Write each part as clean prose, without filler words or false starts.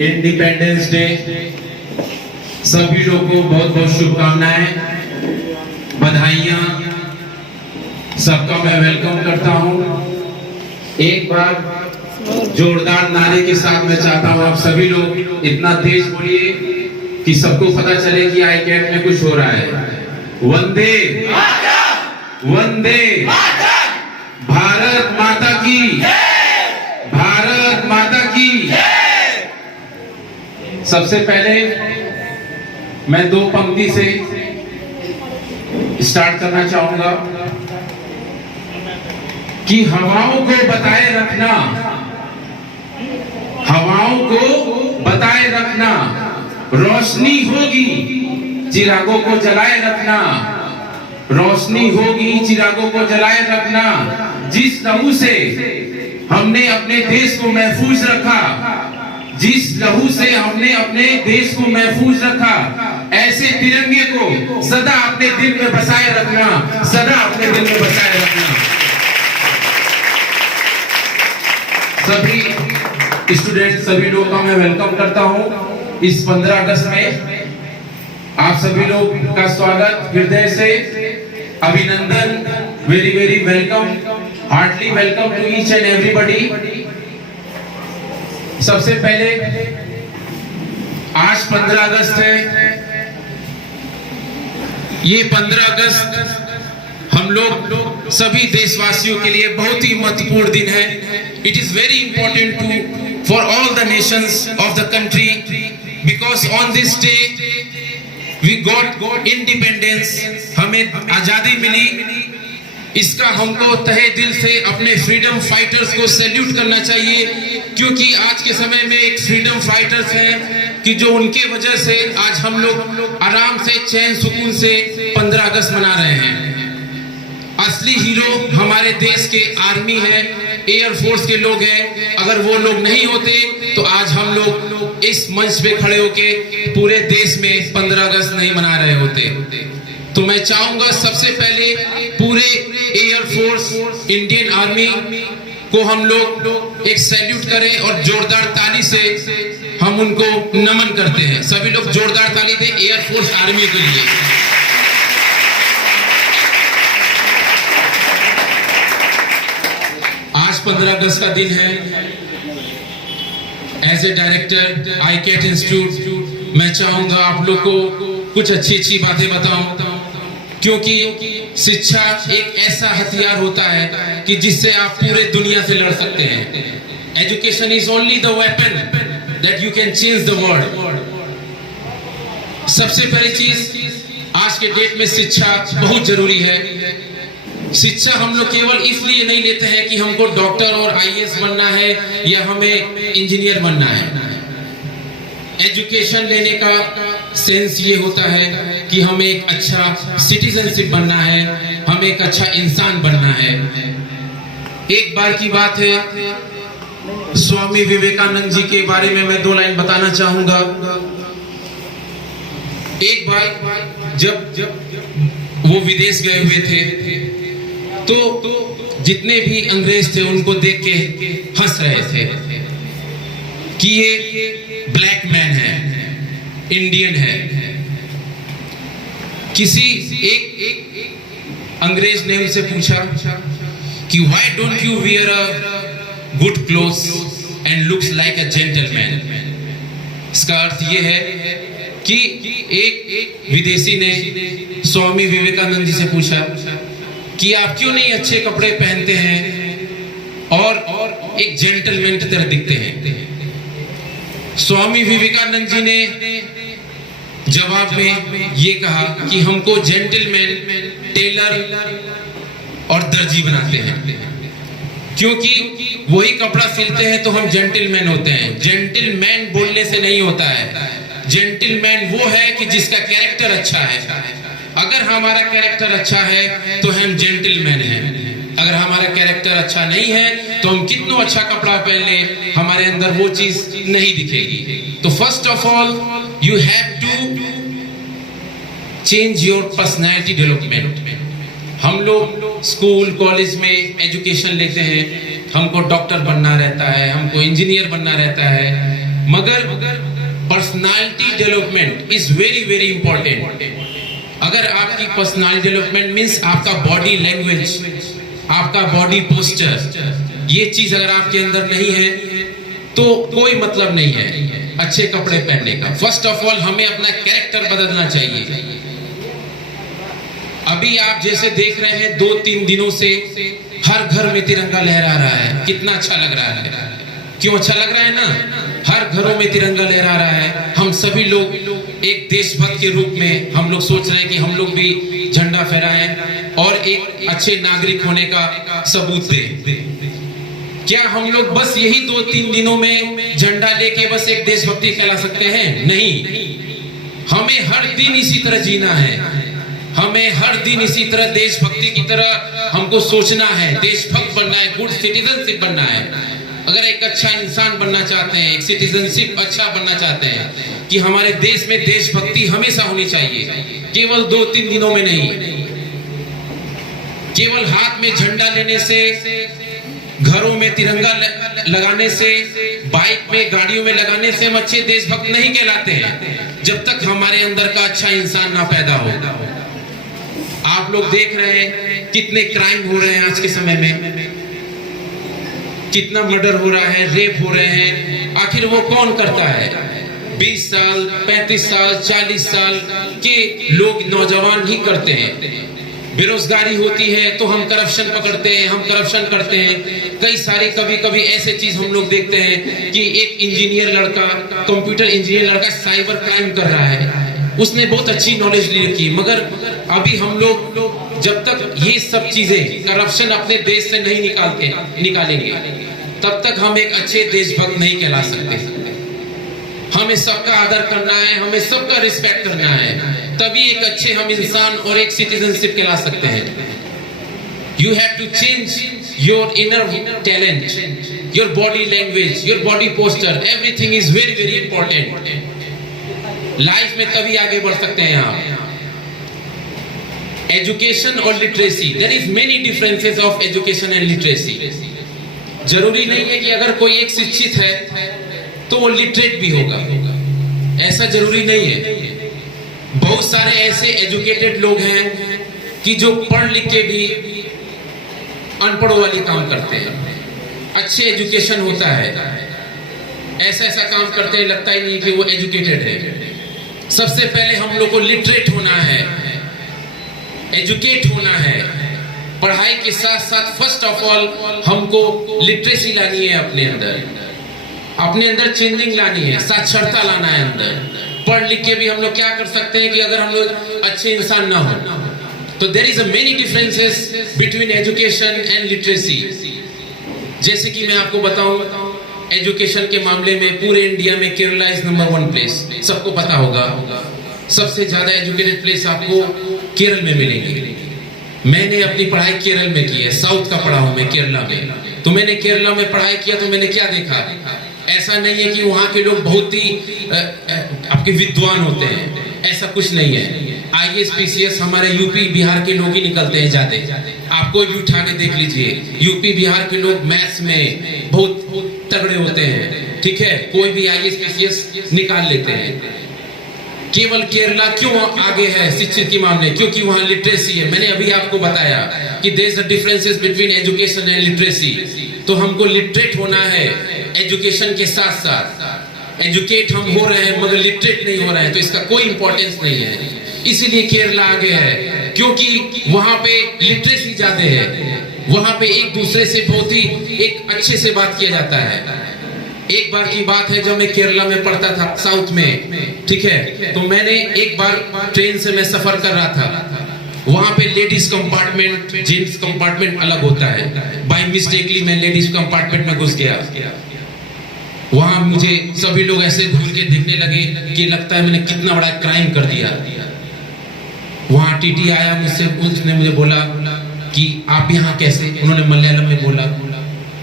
Independence day सभी लोगों को बहुत बहुत शुभकामनाएं, बधाइयां, सबका मैं वेलकम करता हूं। एक बार जोरदार नारे के साथ मैं चाहता हूं आप सभी लोग इतना तेज बोलिए कि सबको पता चले कि ICAT में कुछ हो रहा है। वंदे वंदे भारत माता की, भारत माता की। सबसे पहले मैं दो पंक्ति से स्टार्ट करना चाहूंगा कि हवाओं को बताए रखना, हवाओं को बताए रखना, रोशनी होगी चिरागों को जलाए रखना, रोशनी होगी चिरागों को जलाए रखना। जिस लहू से हमने अपने देश को महफूज रखा, जिस लहू से हमने अपने देश को महफूज रखा, ऐसे तिरंगे को सदा अपने दिल में बसाए रखना, सदा अपने दिल में बसाए रखना। सभी स्टूडेंट, सभी लोगों का मैं वेलकम करता हूं इस 15 अगस्त में। आप सभी लोग का स्वागत हृदय से, अभिनंदन, very very welcome, heartily welcome to each and everybody. सबसे पहले आज 15 अगस्त है। ये 15 अगस्त हम लोग सभी देशवासियों के लिए बहुत ही महत्वपूर्ण दिन है। It is very important to for all the nations of the country because on this day we got independence, हमें आजादी मिली। इसका हमको तहे दिल से अपने फ्रीडम फाइटर्स को सैल्यूट करना चाहिए, क्योंकि आज के समय में एक फ्रीडम फाइटर्स हैं कि जो उनके वजह से आज हम लोग आराम से चैन सुकून से 15 अगस्त मना रहे हैं। असली हीरो हमारे देश के आर्मी है, एयर फोर्स के लोग हैं। अगर वो लोग नहीं होते तो आज हम लोग इस मंच पे खड़े होके पूरे देश में 15 अगस्त नहीं मना रहे होते। तो मैं चाहूंगा सबसे पहले पूरे एयर फोर्स, इंडियन आर्मी को हम लोग एक सैल्यूट करें और जोरदार ताली से हम उनको नमन करते हैं। सभी लोग जोरदार ताली दें एयर फोर्स आर्मी के लिए। आज 15 अगस्त का दिन है। As a director ICAT institute मैं चाहूंगा आप लोग को कुछ अच्छी अच्छी बातें बताऊं, क्योंकि शिक्षा एक ऐसा हथियार होता है कि जिससे आप पूरे दुनिया से लड़ सकते हैं। Education is only the weapon that you can change the world. सबसे पहली चीज आज के डेट में शिक्षा बहुत जरूरी है। शिक्षा हम लोग केवल इसलिए नहीं लेते हैं कि हमको डॉक्टर और IAS बनना है या हमें इंजीनियर बनना है। एजुकेशन लेने का सेंस ये होता है कि हमें एक अच्छा सिटीजनशिप बनना है, हमें एक अच्छा इंसान बनना है। एक बार की बात है, स्वामी विवेकानंद जी के बारे में मैं 2 लाइन बताना चाहूंगा। एक बार जब वो विदेश गए हुए थे तो जितने भी अंग्रेज थे उनको देख के हंस रहे थे कि ये ब्लैक मैन है, इंडियन है। किसी एक अंग्रेज ने उनसे पूछा कि why don't you wear a good clothes and looks like a gentleman. इसका अर्थ ये है कि एक विदेशी ने स्वामी विवेकानंद जी से पूछा कि आप क्यों नहीं अच्छे कपड़े पहनते हैं और एक जेंटलमैन की तरह दिखते हैं। स्वामी विवेकानंद जी ने जवाब में ये कहा कि हमको जेंटलमैन टेलर और दर्जी बनाते हैं, क्योंकि वही कपड़ा सिलते हैं तो हम जेंटलमैन होते हैं। जेंटलमैन बोलने से नहीं होता है, जेंटलमैन वो है कि जिसका कैरेक्टर अच्छा है। अगर हमारा कैरेक्टर अच्छा है तो हम जेंटलमैन हैं। अगर हमारा कैरेक्टर अच्छा नहीं है तो हम कितना अच्छा कपड़ा पहन ले, हमारे अंदर वो चीज नहीं दिखेगी। तो first of all you have to change your personality development. हम लोग स्कूल कॉलेज में एजुकेशन लेते हैं, हमको डॉक्टर बनना रहता है, हमको इंजीनियर बनना रहता है, मगर personality development is very very important. अगर आपकी पर्सनालिटी डेवलपमेंट मीन्स आपका बॉडी लैंग्वेज, आपका बॉडी पोस्चर, ये चीज अगर आपके अंदर नहीं है तो कोई मतलब नहीं है अच्छे कपड़े पहनने का। फर्स्ट ऑफ ऑल हमें अपना कैरेक्टर बदलना चाहिए। अभी आप जैसे देख रहे हैं 2-3 दिनों से हर घर में तिरंगा लहरा रहा है, कितना अच्छा लग रहा है। क्यों अच्छा लग रहा है ना? हर घरों में तिरंगा लहरा रहा है। हम सभी लोग एक देशभक्त के रूप में हम लोग सोच रहे हैं कि हम लोग भी झंडा फहराएं और एक अच्छे नागरिक होने का सबूत दें। क्या हम लोग बस यही 2-3 दिनों में झंडा लेके बस एक देशभक्ति फैला सकते हैं? नहीं, हमें हर दिन इसी तरह जीना है। हमें हर दिन इसी तरह देशभक्ति की तरह हमको सोचना है, देशभक्त बनना है, गुड सिटीजनशिप बनना है। अगर एक अच्छा इंसान बनना चाहते हैं, एक सिटीजनशिप अच्छा बनना चाहते हैं कि हमारे देश में देशभक्ति हमेशा होनी चाहिए, केवल 2-3 दिनों में नहीं। केवल हाथ में झंडा लेने से, घरों में तिरंगा लगाने से, बाइक में, गाड़ियों में लगाने से हम अच्छे देशभक्त नहीं कहलाते हैं जब तक हमारे अंदर का अच्छा इंसान ना पैदा हो। आप लोग देख रहे हैं कितने क्राइम हो रहे हैं आज के समय में, कितना मर्डर हो रहा है, रेप हो रहे हैं। आखिर वो कौन करता है? 20 साल, 35 साल, 40 साल के लोग, नौजवान ही करते हैं। बेरोजगारी होती है तो हम करप्शन पकड़ते हैं, हम करप्शन करते हैं। कई सारे कभी ऐसे चीज हम लोग देखते हैं कि एक इंजीनियर लड़का, कंप्यूटर इंजीनियर लड़का साइबर क्राइम कर रहा है। उसने बहुत अच्छी नॉलेज ली रखी, मगर अभी हम लोग जब तक ये सब चीजें, करप्शन अपने देश से नहीं निकालेंगे तब तक हम एक अच्छे देशभक्त नहीं कहला सकते। हमें सबका आदर करना है, हमें सबका रिस्पेक्ट करना है, तभी एक अच्छे हम इंसान और एक सिटीजनशिप कहला सकते हैं। You have to change your inner talent, your body language, your body posture. Everything is very very important. Life में तभी आगे बढ़ सकते हैं आप। एजुकेशन और literacy, there is many differences of education and literacy. जरूरी नहीं है कि अगर कोई एक शिक्षित है तो वो लिटरेट भी होगा, ऐसा जरूरी नहीं है। बहुत सारे ऐसे एजुकेटेड लोग हैं कि जो पढ़ लिख के भी अनपढ़ों वाली काम करते हैं। अच्छे एजुकेशन होता है, ऐसा काम करते हैं लगता ही नहीं कि वो एजुकेटेड है। सबसे पहले हम लोग को लिटरेट होना है, एजुकेट होना है। पढ़ाई के साथ साथ फर्स्ट ऑफ ऑल हमको लिटरेसी लानी है, अपने अंदर चेंजिंग लानी है, साक्षरता लाना है अंदर। पढ़ लिख के भी हम लोग क्या कर सकते हैं कि अगर हम लोग अच्छे इंसान ना हो तो there is a many differences between education and literacy. जैसे कि मैं आपको बताऊं, एजुकेशन के मामले में पूरे इंडिया में केरला इज नंबर 1 प्लेस, सबको पता होगा। सबसे ज्यादा एजुकेटेड प्लेस आपको केरल में मिलेंगे। मैंने अपनी पढ़ाई केरल में की है, साउथ का पढ़ा हूं मैं केरला में। तो मैंने केरला में पढ़ाई किया तो मैंने क्या देखा, ऐसा नहीं है कि वहाँ के लोग बहुत ही आपके विद्वान होते हैं, ऐसा कुछ नहीं है। IAS PCS हमारे यूपी बिहार के लोग ही निकलते हैं ज्यादा। आप कोई भी उठा के देख लीजिए, यूपी बिहार के लोग मैथ्स में बहुत तगड़े होते हैं, ठीक है। कोई भी IAS PCS निकाल लेते हैं। केवल केरला क्यों आगे है शिक्षित के मामले? क्योंकि वहाँ लिटरेसी है। मैंने अभी आपको बताया कि there is a differences between education and literacy. तो हमको लिटरेट होना है एजुकेशन के साथ साथ। एजुकेट हम हो रहे हैं मगर लिटरेट नहीं हो रहे हैं तो इसका कोई इंपॉर्टेंस नहीं है। इसीलिए केरला आगे है, क्योंकि वहां पे लिटरेसी ज्यादा है। वहां पे एक दूसरे से बहुत ही एक अच्छे से बात किया जाता है। एक बार की बात है, जब मैं केरला में पढ़ता था साउथ में, ठीक है, तो मैंने एक बार ट्रेन से मैं सफर कर रहा था। वहां पे लेडीज कंपार्टमेंट, जेंट्स कंपार्टमेंट अलग होता है। बाय मिस्टेकली मैं लेडीज कंपार्टमेंट में घुस गया। वहां मुझे सभी लोग ऐसे घूर के देखने लगे कि लगता है मैंने कितना बड़ा क्राइम कर दिया। वहां टीटी आया मुझसे, उसने मुझे बोला कि आप यहाँ कैसे? उन्होंने मलयालम में बोला।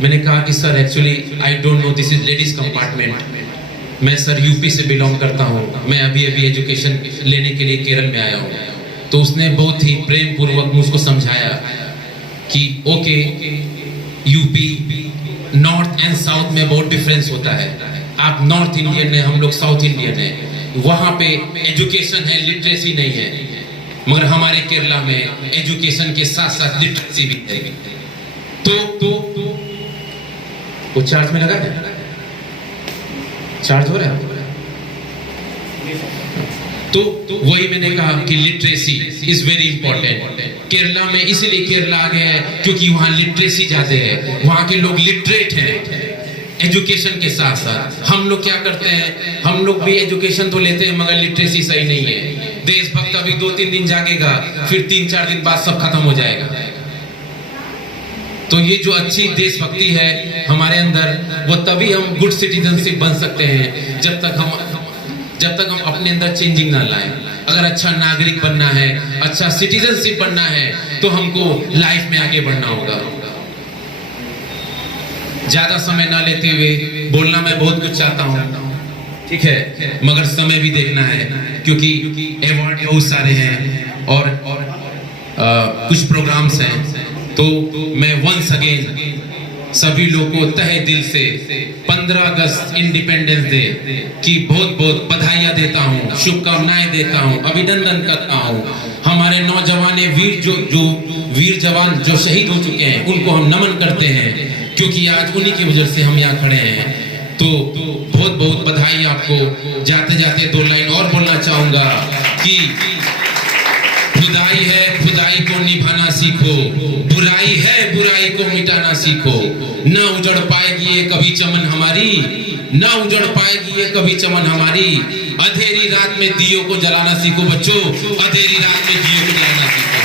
मैंने कहा कि sir actually I don't know, this is ladies compartment. मैं सर यूपी से बिलोंग करता हूँ, मैं अभी एजुकेशन लेने के लिए केरल में आया हूँ। तो उसने बहुत ही प्रेम पूर्वक मुझको समझाया कि okay, UP north and south में बहुत डिफरेंस होता है। आप नॉर्थ इंडियन है, हम लोग साउथ इंडियन है, वहां पे एजुकेशन है, लिटरेसी नहीं है, मगर हमारे केरला में एजुकेशन के साथ साथ लिटरेसी भी है। तो वो चार्ज में लगा है, चार्ज हो रहा है। तो वही मैंने कहा कि literacy is very important. Kerala में इसीलिए केरला आ गया है क्योंकि वहां लिटरेसी ज्यादा है, वहां के लोग लिटरेट हैं एजुकेशन के साथ साथ। हम लोग क्या करते हैं, हम लोग भी एजुकेशन तो लेते हैं मगर लिटरेसी सही नहीं है। देशभक्त अभी 2-3 दिन जागेगा, फिर 3-4 दिन बाद सब खत्म हो जाएगा। तो ये जो अच्छी देशभक्ति है हमारे अंदर, वो तभी हम गुड सिटीजनशिप बन सकते हैं जब तक हम अपने अंदर चेंजिंग ना लाएं। अगर अच्छा नागरिक बनना है, अच्छा सिटीजनशिप बनना है, तो हमको लाइफ में आगे बढ़ना होगा। ज्यादा समय ना लेते हुए बोलना मैं बहुत कुछ चाहता हूँ, ठीक है, मगर समय भी देखना है क्योंकि अवार्ड बहुत सारे हैं और कुछ प्रोग्राम्स हैं। तो मैं वंस अगेन सभी लोगों को तहे दिल से 15 अगस्त इंडिपेंडेंस डे की बहुत बहुत बधाइयां देता हूं, शुभकामनाएं देता हूं, अभिनंदन करता हूं। हमारे नौजवान वीर जवान जो शहीद हो चुके हैं उनको हम नमन करते हैं क्योंकि आज उन्हीं की वजह से हम यहाँ खड़े हैं। तो बहुत बहुत बधाई आपको। जाते जाते 2 लाइन और बोलना चाहूंगा कि खुदाई है, खुदाई को निभाना सीखो, बुराई है, बुराई को मिटाना सीखो। न उजड़ पाएगी ये कभी चमन हमारी, न उजड़ पाएगी ये कभी चमन हमारी। अंधेरी रात में दियों को जलाना सीखो बच्चों, अंधेरी रात में दियों को जलाना सीखो।